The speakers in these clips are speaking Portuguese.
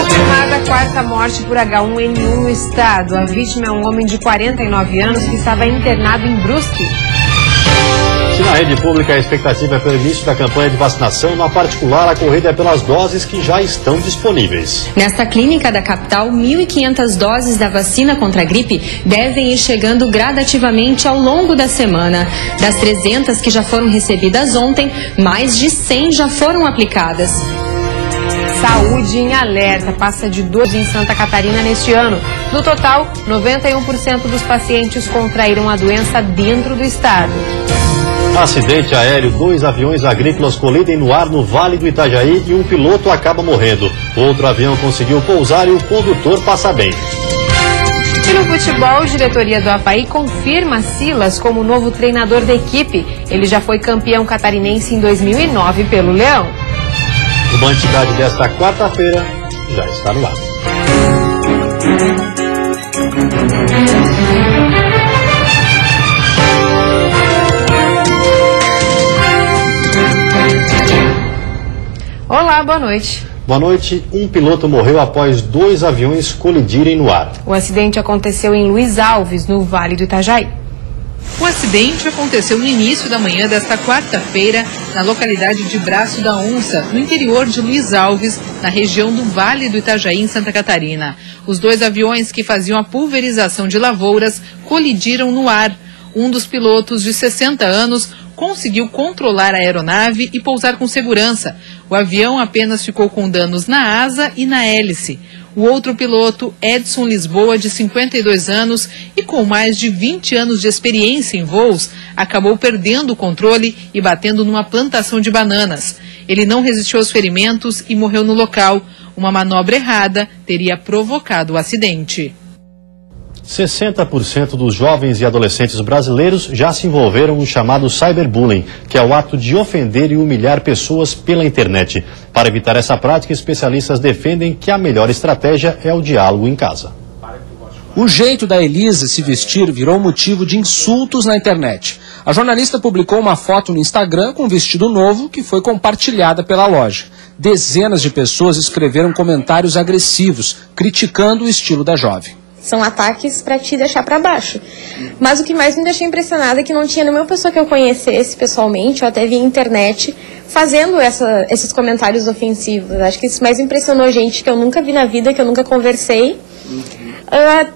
Confirmada a quarta morte por H1N1 no estado. A vítima é um homem de 49 anos que estava internado em Brusque. Se na rede pública a expectativa é pelo início da campanha de vacinação, na particular a corrida é pelas doses que já estão disponíveis. Nesta clínica da capital, 1.500 doses da vacina contra a gripe devem ir chegando gradativamente ao longo da semana. Das 300 que já foram recebidas ontem, mais de 100 já foram aplicadas. Saúde em alerta, passa de 2 em Santa Catarina neste ano. No total, 91% dos pacientes contraíram a doença dentro do estado. Acidente aéreo, 2 aviões agrícolas colidem no ar no Vale do Itajaí e um piloto acaba morrendo. Outro avião conseguiu pousar e o condutor passa bem. E no futebol, a diretoria do Avaí confirma Silas como novo treinador da equipe. Ele já foi campeão catarinense em 2009 pelo Leão. O Bantidade desta quarta-feira já está no ar. Olá, boa noite. Boa noite. Um piloto morreu após 2 aviões colidirem no ar. O acidente aconteceu em Luiz Alves, no Vale do Itajaí. O acidente aconteceu no início da manhã desta quarta-feira, na localidade de Braço da Onça, no interior de Luiz Alves, na região do Vale do Itajaí, em Santa Catarina. Os 2 aviões que faziam a pulverização de lavouras colidiram no ar. Um dos pilotos, de 60 anos, conseguiu controlar a aeronave e pousar com segurança. O avião apenas ficou com danos na asa e na hélice. O outro piloto, Edson Lisboa, de 52 anos e com mais de 20 anos de experiência em voos, acabou perdendo o controle e batendo numa plantação de bananas. Ele não resistiu aos ferimentos e morreu no local. Uma manobra errada teria provocado o acidente. 60% dos jovens e adolescentes brasileiros já se envolveram no chamado cyberbullying, que é o ato de ofender e humilhar pessoas pela internet. Para evitar essa prática, especialistas defendem que a melhor estratégia é o diálogo em casa. O jeito da Elisa se vestir virou motivo de insultos na internet. A jornalista publicou uma foto no Instagram com um vestido novo que foi compartilhada pela loja. Dezenas de pessoas escreveram comentários agressivos, criticando o estilo da jovem. São ataques para te deixar para baixo. Mas o que mais me deixou impressionada é que não tinha nenhuma pessoa que eu conhecesse pessoalmente ou até via internet fazendo esses comentários ofensivos. Acho que isso mais impressionou gente que eu nunca vi na vida, que eu nunca conversei,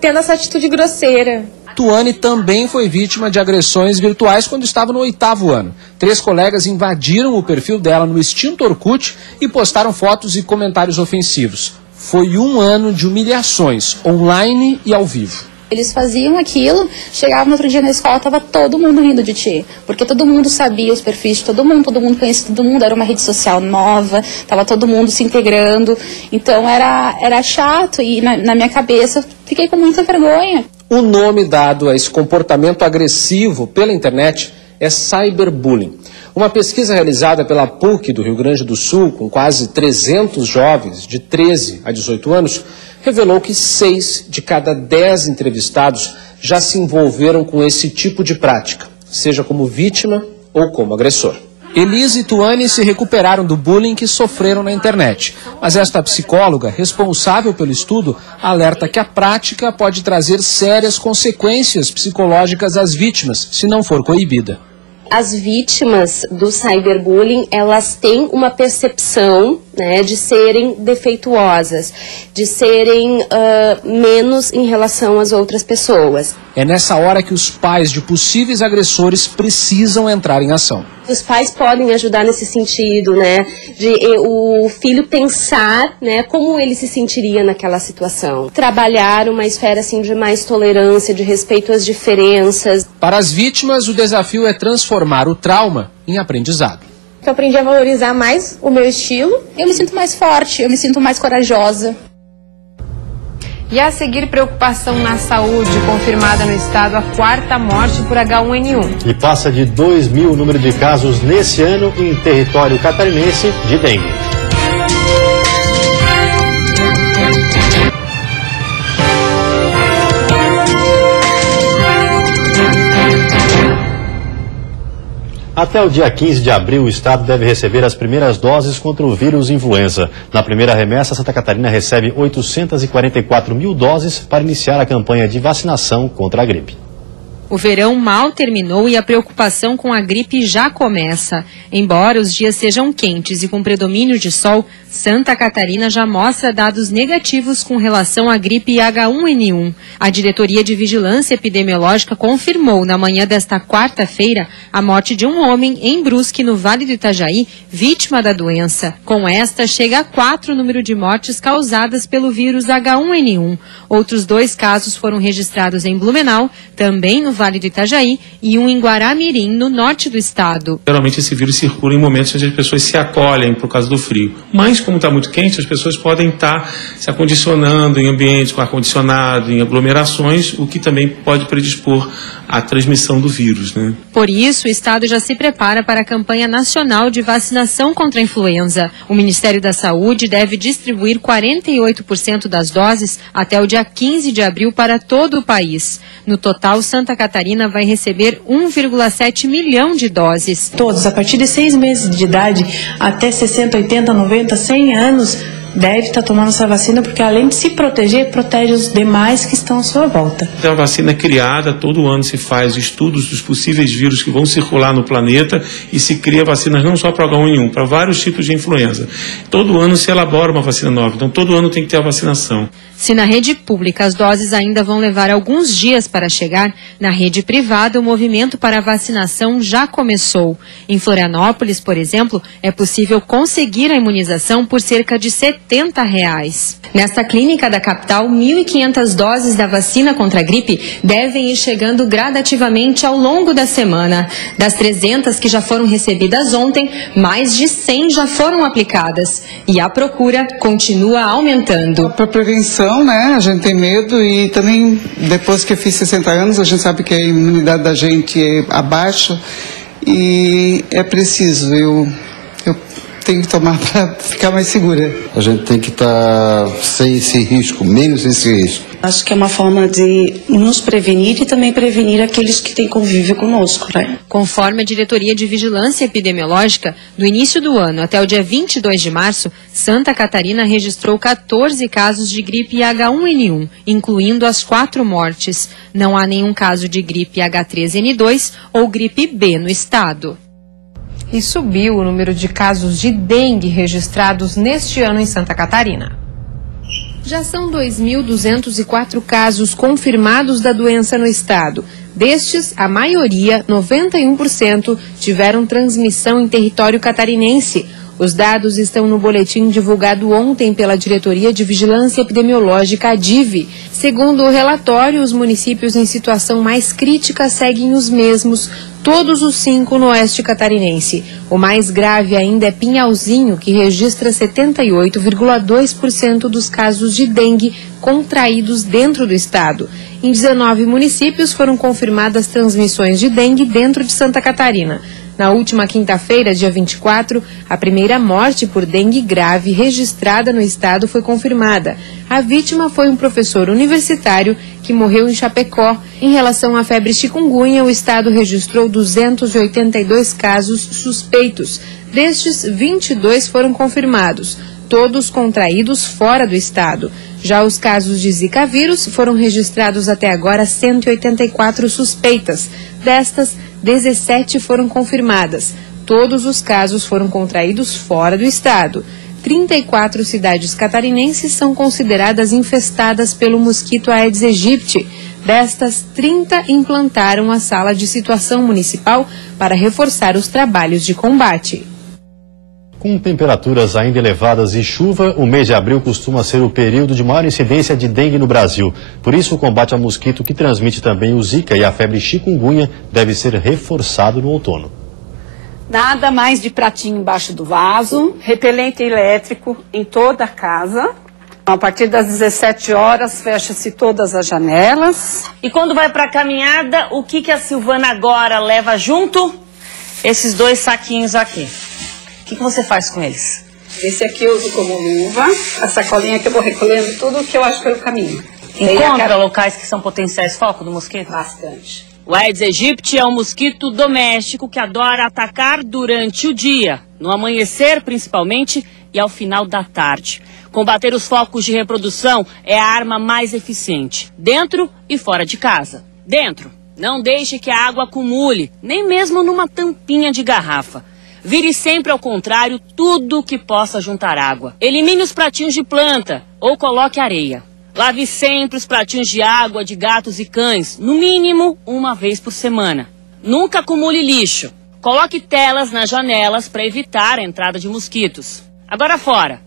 tendo essa atitude grosseira. Tuane também foi vítima de agressões virtuais quando estava no 8º ano. 3 colegas invadiram o perfil dela no extinto Orkut e postaram fotos e comentários ofensivos. Foi um ano de humilhações, online e ao vivo. Eles faziam aquilo, chegavam no outro dia na escola, estava todo mundo rindo de ti. Porque todo mundo sabia os perfis de todo mundo conhecia todo mundo, era uma rede social nova, estava todo mundo se integrando. Então era chato e na minha cabeça fiquei com muita vergonha. O nome dado a esse comportamento agressivo pela internet é cyberbullying. Uma pesquisa realizada pela PUC do Rio Grande do Sul, com quase 300 jovens de 13 a 18 anos, revelou que 6 de cada 10 entrevistados já se envolveram com esse tipo de prática, seja como vítima ou como agressor. Elisa e Tuane se recuperaram do bullying que sofreram na internet, mas esta psicóloga, responsável pelo estudo, alerta que a prática pode trazer sérias consequências psicológicas às vítimas, se não for coibida. As vítimas do cyberbullying, elas têm uma percepção, né, de serem defeituosas, de serem menos em relação às outras pessoas. É nessa hora que os pais de possíveis agressores precisam entrar em ação. Os pais podem ajudar nesse sentido, né, de o filho pensar, né, como ele se sentiria naquela situação. Trabalhar uma esfera assim de mais tolerância, de respeito às diferenças. Para as vítimas, o desafio é transformar o trauma em aprendizado. Eu aprendi a valorizar mais o meu estilo. Eu me sinto mais forte, eu me sinto mais corajosa. E a seguir, preocupação na saúde, confirmada no estado a 4ª morte por H1N1. E passa de 2.000 o número de casos nesse ano em território catarinense de dengue. Até o dia 15 de abril, o estado deve receber as primeiras doses contra o vírus influenza. Na primeira remessa, Santa Catarina recebe 844 mil doses para iniciar a campanha de vacinação contra a gripe. O verão mal terminou e a preocupação com a gripe já começa. Embora os dias sejam quentes e com predomínio de sol, Santa Catarina já mostra dados negativos com relação à gripe H1N1. A Diretoria de Vigilância Epidemiológica confirmou na manhã desta quarta-feira a morte de um homem em Brusque, no Vale do Itajaí, vítima da doença. Com esta, chega a 4 o número de mortes causadas pelo vírus H1N1. Outros 2 casos foram registrados em Blumenau, também no Vale do Itajaí, e um em Guaramirim, no norte do estado. Geralmente esse vírus circula em momentos onde as pessoas se acolhem por causa do frio. Mas, como está muito quente, as pessoas podem estar se acondicionando em ambientes com ar-condicionado, em aglomerações, o que também pode predispor à transmissão do vírus, né? Por isso, o estado já se prepara para a campanha nacional de vacinação contra a influenza. O Ministério da Saúde deve distribuir 48% das doses até o dia 15 de abril para todo o país. No total, Santa Catarina vai receber 1,7 milhão de doses. Todos, a partir de 6 meses de idade até 60, 80, 90, 100 anos, deve estar tomando essa vacina, porque além de se proteger, protege os demais que estão à sua volta. A vacina é criada, todo ano se faz estudos dos possíveis vírus que vão circular no planeta e se cria vacinas não só para H1N1, para vários tipos de influenza. Todo ano se elabora uma vacina nova, então todo ano tem que ter a vacinação. Se na rede pública as doses ainda vão levar alguns dias para chegar, na rede privada o movimento para a vacinação já começou. Em Florianópolis, por exemplo, é possível conseguir a imunização por cerca de R$70. Nesta clínica da capital, 1.500 doses da vacina contra a gripe devem ir chegando gradativamente ao longo da semana. Das 300 que já foram recebidas ontem, mais de 100 já foram aplicadas. E a procura continua aumentando. Para prevenção, né? A gente tem medo e também depois que eu fiz 60 anos, a gente sabe que a imunidade da gente é abaixa e é preciso. Eu tenho que tomar para ficar mais segura. A gente tem que estar sem esse risco, menos esse risco. Acho que é uma forma de nos prevenir e também prevenir aqueles que têm convívio conosco, né? Conforme a Diretoria de Vigilância Epidemiológica, do início do ano até o dia 22 de março, Santa Catarina registrou 14 casos de gripe H1N1, incluindo as 4 mortes. Não há nenhum caso de gripe H3N2 ou gripe B no estado. E subiu o número de casos de dengue registrados neste ano em Santa Catarina. Já são 2.204 casos confirmados da doença no estado. Destes, a maioria, 91%, tiveram transmissão em território catarinense. Os dados estão no boletim divulgado ontem pela Diretoria de Vigilância Epidemiológica, a DIV. Segundo o relatório, os municípios em situação mais crítica seguem os mesmos, todos os 5 no oeste catarinense. O mais grave ainda é Pinhalzinho, que registra 78,2% dos casos de dengue contraídos dentro do estado. Em 19 municípios foram confirmadas transmissões de dengue dentro de Santa Catarina. Na última quinta-feira, dia 24, a primeira morte por dengue grave registrada no estado foi confirmada. A vítima foi um professor universitário que morreu em Chapecó. Em relação à febre chikungunya, o estado registrou 282 casos suspeitos. Destes, 22 foram confirmados, todos contraídos fora do estado. Já os casos de Zika vírus foram registrados até agora 184 suspeitas. Destas, 17 foram confirmadas. Todos os casos foram contraídos fora do estado. 34 cidades catarinenses são consideradas infestadas pelo mosquito Aedes aegypti. Destas, 30 implantaram a sala de situação municipal para reforçar os trabalhos de combate. Com temperaturas ainda elevadas e chuva, o mês de abril costuma ser o período de maior incidência de dengue no Brasil. Por isso, o combate ao mosquito, que transmite também o Zika e a febre chikungunya, deve ser reforçado no outono. Nada mais de pratinho embaixo do vaso, repelente elétrico em toda a casa. A partir das 17 horas, fecha-se todas as janelas. E quando vai para a caminhada, o que a Silvana agora leva junto? Esses 2 saquinhos aqui. O que você faz com eles? Esse aqui eu uso como luva, a sacolinha que eu vou recolhendo tudo o que eu acho pelo caminho. Encontra locais que são potenciais focos do mosquito? Bastante. O Aedes aegypti é um mosquito doméstico que adora atacar durante o dia, no amanhecer principalmente e ao final da tarde. Combater os focos de reprodução é a arma mais eficiente, dentro e fora de casa. Dentro, não deixe que a água acumule, nem mesmo numa tampinha de garrafa. Vire sempre ao contrário tudo que possa juntar água. Elimine os pratinhos de planta ou coloque areia. Lave sempre os pratinhos de água de gatos e cães, no mínimo uma vez por semana. Nunca acumule lixo. Coloque telas nas janelas para evitar a entrada de mosquitos. Agora fora.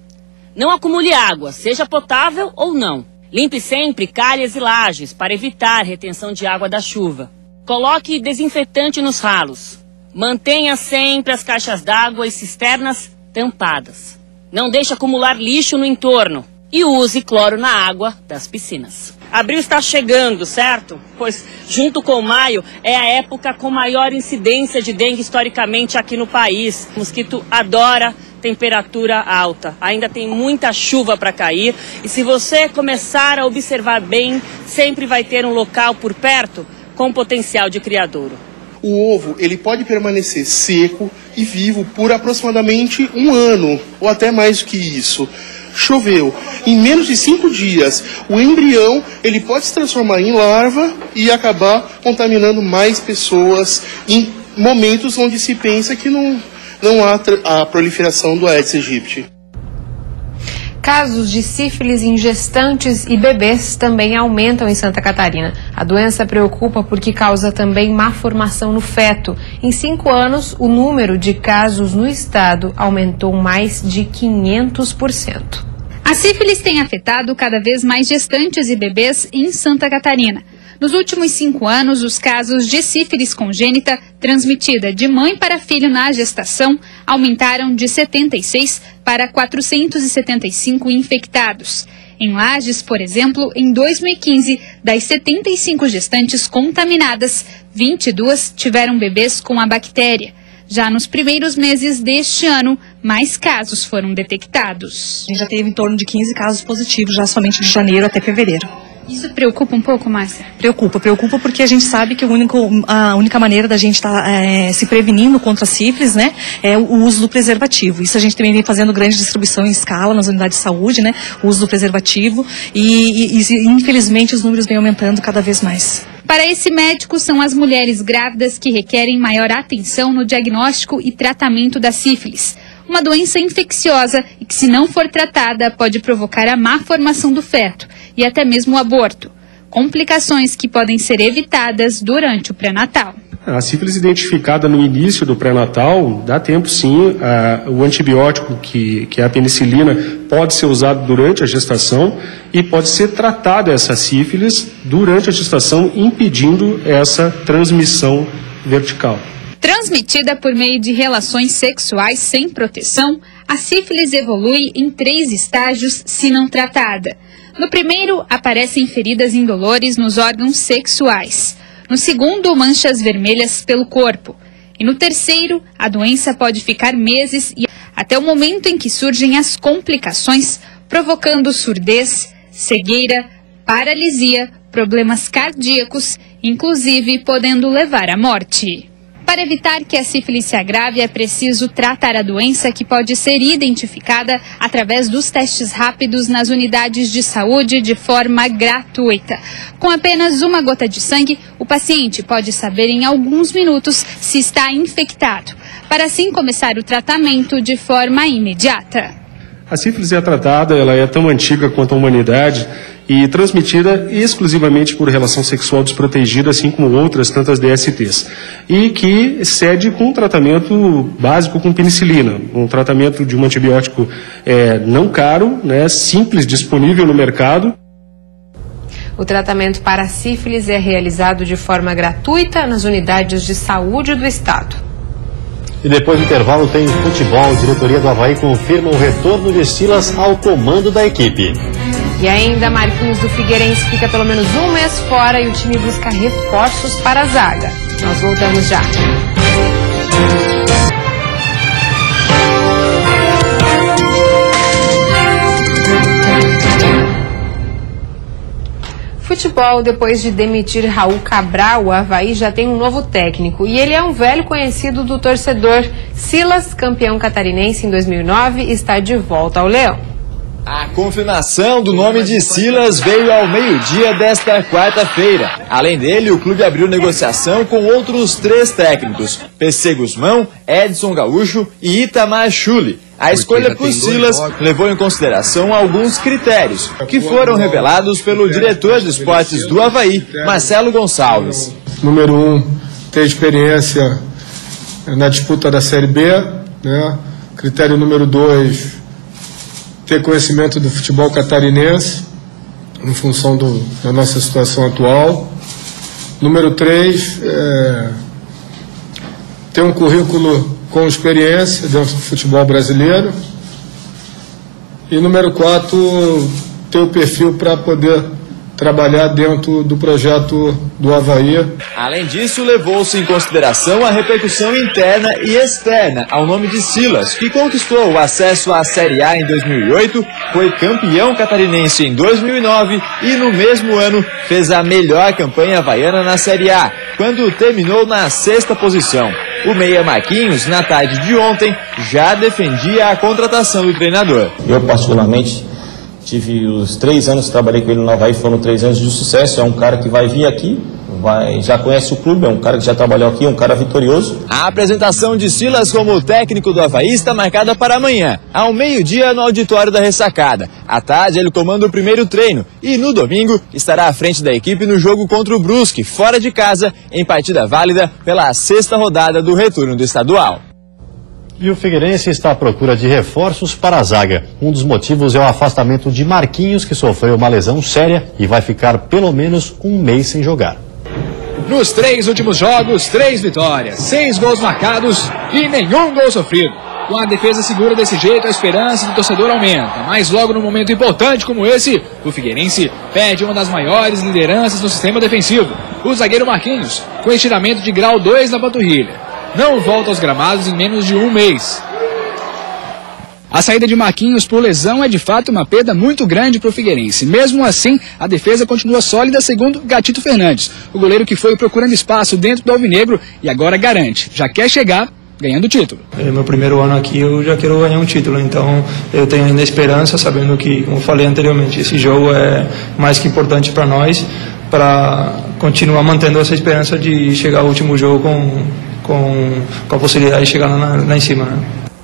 Não acumule água, seja potável ou não. Limpe sempre calhas e lajes para evitar retenção de água da chuva. Coloque desinfetante nos ralos. Mantenha sempre as caixas d'água e cisternas tampadas. Não deixe acumular lixo no entorno. E use cloro na água das piscinas. Abril está chegando, certo? Pois, junto com maio, é a época com maior incidência de dengue historicamente aqui no país. O mosquito adora temperatura alta. Ainda tem muita chuva para cair. E se você começar a observar bem, sempre vai ter um local por perto com potencial de criadouro. O ovo, ele pode permanecer seco e vivo por aproximadamente 1 ano, ou até mais do que isso. Choveu, em menos de 5 dias, o embrião ele pode se transformar em larva e acabar contaminando mais pessoas em momentos onde se pensa que não há a proliferação do Aedes aegypti. Casos de sífilis em gestantes e bebês também aumentam em Santa Catarina. A doença preocupa porque causa também má formação no feto. Em 5 anos, o número de casos no estado aumentou mais de 500%. A sífilis tem afetado cada vez mais gestantes e bebês em Santa Catarina. Nos últimos 5 anos, os casos de sífilis congênita, transmitida de mãe para filho na gestação, aumentaram de 76 para 475 infectados. Em Lages, por exemplo, em 2015, das 75 gestantes contaminadas, 22 tiveram bebês com a bactéria. Já nos primeiros meses deste ano, mais casos foram detectados. A gente já teve em torno de 15 casos positivos, já somente de janeiro até fevereiro. Isso preocupa um pouco, Márcia? Preocupa porque a gente sabe que a única maneira da gente estar se prevenindo contra a sífilis, né, é o uso do preservativo. Isso a gente também vem fazendo grande distribuição em escala nas unidades de saúde, né, o uso do preservativo e infelizmente os números vêm aumentando cada vez mais. Para esse médico, são as mulheres grávidas que requerem maior atenção no diagnóstico e tratamento da sífilis. Uma doença infecciosa e que, se não for tratada, pode provocar a má formação do feto e até mesmo o aborto. Complicações que podem ser evitadas durante o pré-natal. A sífilis identificada no início do pré-natal, dá tempo sim, o antibiótico, que é a penicilina, pode ser usado durante a gestação e pode ser tratada essa sífilis durante a gestação, impedindo essa transmissão vertical. Transmitida por meio de relações sexuais sem proteção, a sífilis evolui em 3 estágios se não tratada. No primeiro, aparecem feridas indolores nos órgãos sexuais. No segundo, manchas vermelhas pelo corpo. E no terceiro, a doença pode ficar meses e até o momento em que surgem as complicações, provocando surdez, cegueira, paralisia, problemas cardíacos, inclusive podendo levar à morte. Para evitar que a sífilis se agrave, é preciso tratar a doença, que pode ser identificada através dos testes rápidos nas unidades de saúde de forma gratuita. Com apenas uma gota de sangue, o paciente pode saber em alguns minutos se está infectado, para assim começar o tratamento de forma imediata. A sífilis é tratada, ela é tão antiga quanto a humanidade e transmitida exclusivamente por relação sexual desprotegida, assim como outras tantas DSTs. E que cede com um tratamento básico com penicilina, um tratamento de um antibiótico não caro, né, simples, disponível no mercado. O tratamento para a sífilis é realizado de forma gratuita nas unidades de saúde do estado. E depois do intervalo tem futebol. A diretoria do Avaí confirma o retorno de Silas ao comando da equipe. E ainda, Marquinhos do Figueirense fica pelo menos um mês fora e o time busca reforços para a zaga. Nós voltamos já. Futebol, depois de demitir Raul Cabral, o Avaí já tem um novo técnico e ele é um velho conhecido do torcedor. Silas, campeão catarinense em 2009, está de volta ao Leão. A confirmação do nome de Silas veio ao meio-dia desta quarta-feira. Além dele, o clube abriu negociação com outros 3 técnicos, PC Guzmão, Edson Gaúcho e Itamar Schulli. A escolha por Silas levou em consideração alguns critérios, que foram revelados pelo diretor de esportes do Avaí, Marcelo Gonçalves. Número 1, ter experiência na disputa da Série B, né? Critério número 2, ter conhecimento do futebol catarinense, em função da nossa situação atual. Número 3, ter um currículo com experiência dentro do futebol brasileiro. E número 4, ter o perfil para poder trabalhar dentro do projeto do Avaí. Além disso, levou-se em consideração a repercussão interna e externa ao nome de Silas, que conquistou o acesso à Série A em 2008, foi campeão catarinense em 2009 e no mesmo ano fez a melhor campanha havaiana na Série A, quando terminou na 6ª posição. O meia Marquinhos, na tarde de ontem, já defendia a contratação do treinador. Eu, particularmente, tive os 3 anos que trabalhei com ele no Avaí, foram 3 anos de sucesso. É um cara que vai vir aqui, já conhece o clube, é um cara que já trabalhou aqui, é um cara vitorioso. A apresentação de Silas como técnico do Avaí está marcada para amanhã, ao meio-dia no auditório da Ressacada. À tarde ele comanda o primeiro treino e no domingo estará à frente da equipe no jogo contra o Brusque, fora de casa, em partida válida pela 6ª rodada do retorno do estadual. E o Figueirense está à procura de reforços para a zaga. Um dos motivos é o afastamento de Marquinhos, que sofreu uma lesão séria e vai ficar pelo menos um mês sem jogar. Nos 3 últimos jogos, 3 vitórias, 6 gols marcados e nenhum gol sofrido. Com a defesa segura desse jeito, a esperança do torcedor aumenta. Mas logo num momento importante como esse, o Figueirense perde uma das maiores lideranças no sistema defensivo. O zagueiro Marquinhos, com estiramento de grau 2 na panturrilha. Não volta aos gramados em menos de um mês. A saída de Marquinhos por lesão é de fato uma perda muito grande para o Figueirense. Mesmo assim, a defesa continua sólida, segundo Gatito Fernandes, o goleiro que foi procurando espaço dentro do Alvinegro e agora garante, já quer chegar ganhando o título. É meu primeiro ano aqui, eu já quero ganhar um título, então eu tenho ainda esperança, sabendo que, como eu falei anteriormente, esse jogo é mais que importante para nós, para continuar mantendo essa esperança de chegar ao último jogo com a possibilidade de chegar lá em cima, né?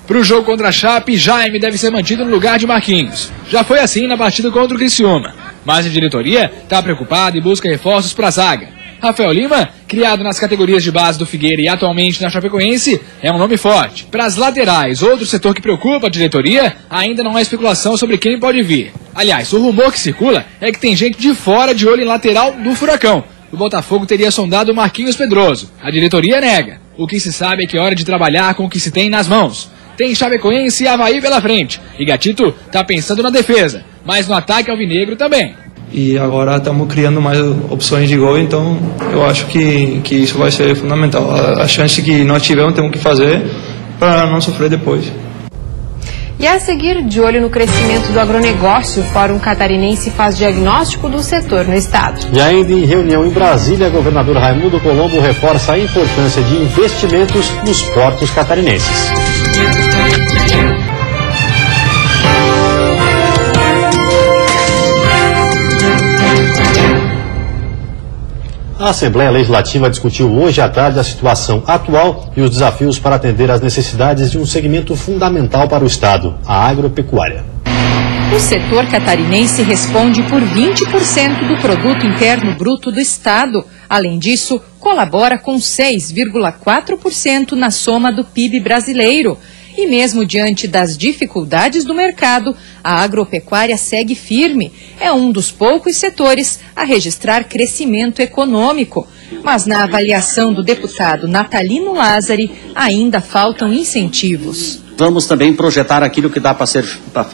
Para o jogo contra a Chape, Jaime deve ser mantido no lugar de Marquinhos. Já foi assim na partida contra o Criciúma. Mas a diretoria está preocupada e busca reforços para a zaga. Rafael Lima, criado nas categorias de base do Figueira e atualmente na Chapecoense, é um nome forte. Para as laterais, outro setor que preocupa a diretoria, ainda não há especulação sobre quem pode vir. Aliás, o rumor que circula é que tem gente de fora de olho em lateral do Furacão. O Botafogo teria sondado o Marquinhos Pedroso. A diretoria nega. O que se sabe é que é hora de trabalhar com o que se tem nas mãos. Tem Chapecoense e Avaí pela frente. E Gatito está pensando na defesa, mas no ataque alvinegro também. E agora estamos criando mais opções de gol, então eu acho que isso vai ser fundamental. A chance que nós tivemos, temos que fazer para não sofrer depois. E a seguir, de olho no crescimento do agronegócio, o Fórum Catarinense faz diagnóstico do setor no estado. E ainda em reunião em Brasília, governador Raimundo Colombo reforça a importância de investimentos nos portos catarinenses. A Assembleia Legislativa discutiu hoje à tarde a situação atual e os desafios para atender às necessidades de um segmento fundamental para o Estado, a agropecuária. O setor catarinense responde por 20% do produto interno bruto do Estado. Além disso, colabora com 6,4% na soma do PIB brasileiro. E mesmo diante das dificuldades do mercado, a agropecuária segue firme. É um dos poucos setores a registrar crescimento econômico. Mas na avaliação do deputado Natalino Lázari, ainda faltam incentivos. Vamos também projetar aquilo que dá para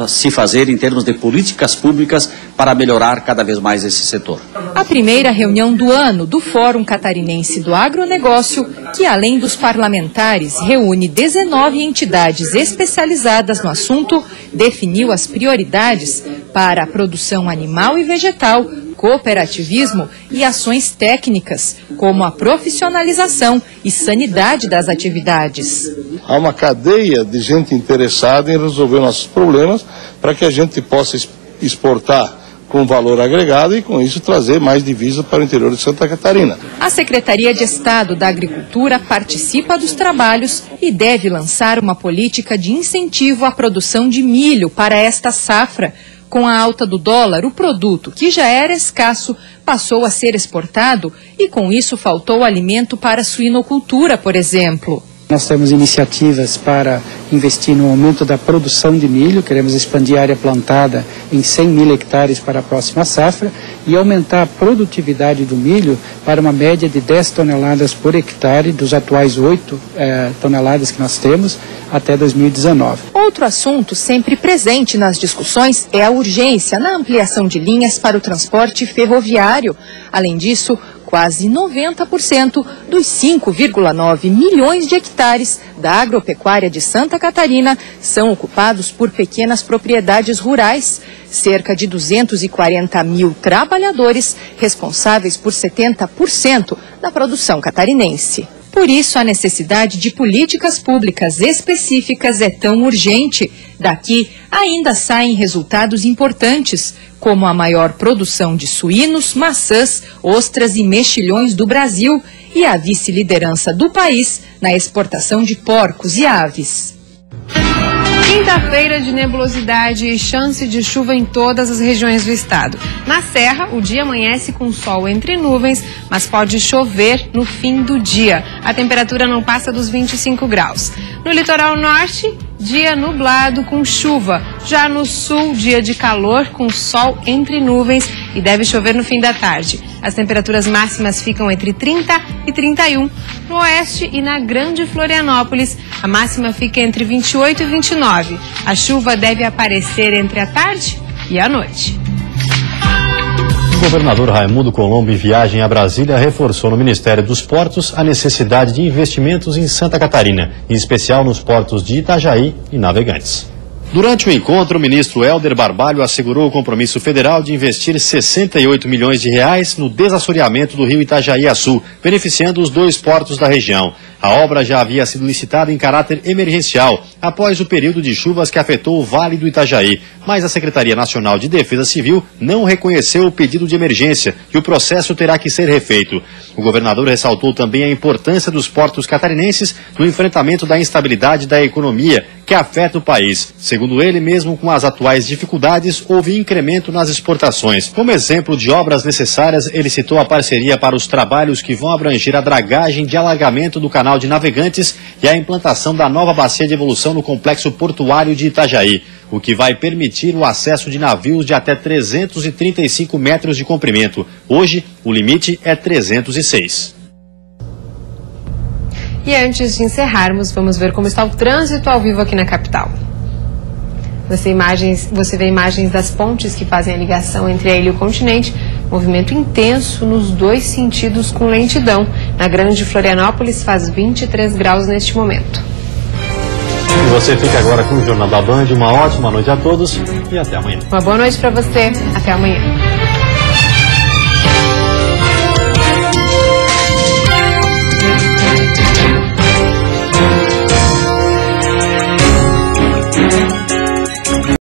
se fazer em termos de políticas públicas para melhorar cada vez mais esse setor. A primeira reunião do ano do Fórum Catarinense do Agronegócio, que além dos parlamentares reúne 19 entidades especializadas no assunto, definiu as prioridades para a produção animal e vegetal, cooperativismo e ações técnicas, como a profissionalização e sanidade das atividades. Há uma cadeia de gente interessada em resolver nossos problemas para que a gente possa exportar com valor agregado e, com isso, trazer mais divisas para o interior de Santa Catarina. A Secretaria de Estado da Agricultura participa dos trabalhos e deve lançar uma política de incentivo à produção de milho para esta safra. Com a alta do dólar, o produto, que já era escasso, passou a ser exportado e, com isso, faltou alimento para a suinocultura, por exemplo. Nós temos iniciativas para investir no aumento da produção de milho, queremos expandir a área plantada em 100 mil hectares para a próxima safra e aumentar a produtividade do milho para uma média de 10 toneladas por hectare, dos atuais 8 toneladas que nós temos, até 2019. Outro assunto sempre presente nas discussões é a urgência na ampliação de linhas para o transporte ferroviário. Além disso, quase 90% dos 5,9 milhões de hectares da agropecuária de Santa Catarina são ocupados por pequenas propriedades rurais. Cerca de 240 mil trabalhadores responsáveis por 70% da produção catarinense. Por isso, a necessidade de políticas públicas específicas é tão urgente. Daqui ainda saem resultados importantes, como a maior produção de suínos, maçãs, ostras e mexilhões do Brasil e a vice-liderança do país na exportação de porcos e aves. Quinta-feira de nebulosidade e chance de chuva em todas as regiões do estado. Na Serra, o dia amanhece com sol entre nuvens, mas pode chover no fim do dia. A temperatura não passa dos 25 graus. No litoral norte, dia nublado com chuva. Já no sul, dia de calor com sol entre nuvens e deve chover no fim da tarde. As temperaturas máximas ficam entre 30 e 31. No oeste e na Grande Florianópolis, a máxima fica entre 28 e 29. A chuva deve aparecer entre a tarde e a noite. O governador Raimundo Colombo, em viagem a Brasília, reforçou no Ministério dos Portos a necessidade de investimentos em Santa Catarina, em especial nos portos de Itajaí e Navegantes. Durante o encontro, o ministro Helder Barbalho assegurou o compromisso federal de investir 68 milhões de reais no desassoreamento do rio Itajaí-Açu, beneficiando os 2 portos da região. A obra já havia sido licitada em caráter emergencial, após o período de chuvas que afetou o Vale do Itajaí. Mas a Secretaria Nacional de Defesa Civil não reconheceu o pedido de emergência e o processo terá que ser refeito. O governador ressaltou também a importância dos portos catarinenses no enfrentamento da instabilidade da economia que afeta o país. Segundo ele, mesmo com as atuais dificuldades, houve incremento nas exportações. Como exemplo de obras necessárias, ele citou a parceria para os trabalhos que vão abranger a dragagem de alargamento do canal de Navegantes e a implantação da nova bacia de evolução no complexo portuário de Itajaí, o que vai permitir o acesso de navios de até 335 metros de comprimento. Hoje, o limite é 306. E antes de encerrarmos, vamos ver como está o trânsito ao vivo aqui na capital. Você vê imagens das pontes que fazem a ligação entre a ilha e o continente. Movimento intenso nos 2 sentidos com lentidão. Na Grande Florianópolis faz 23 graus neste momento. E você fica agora com o Jornal da Band. Uma ótima noite a todos e até amanhã. Uma boa noite para você. Até amanhã.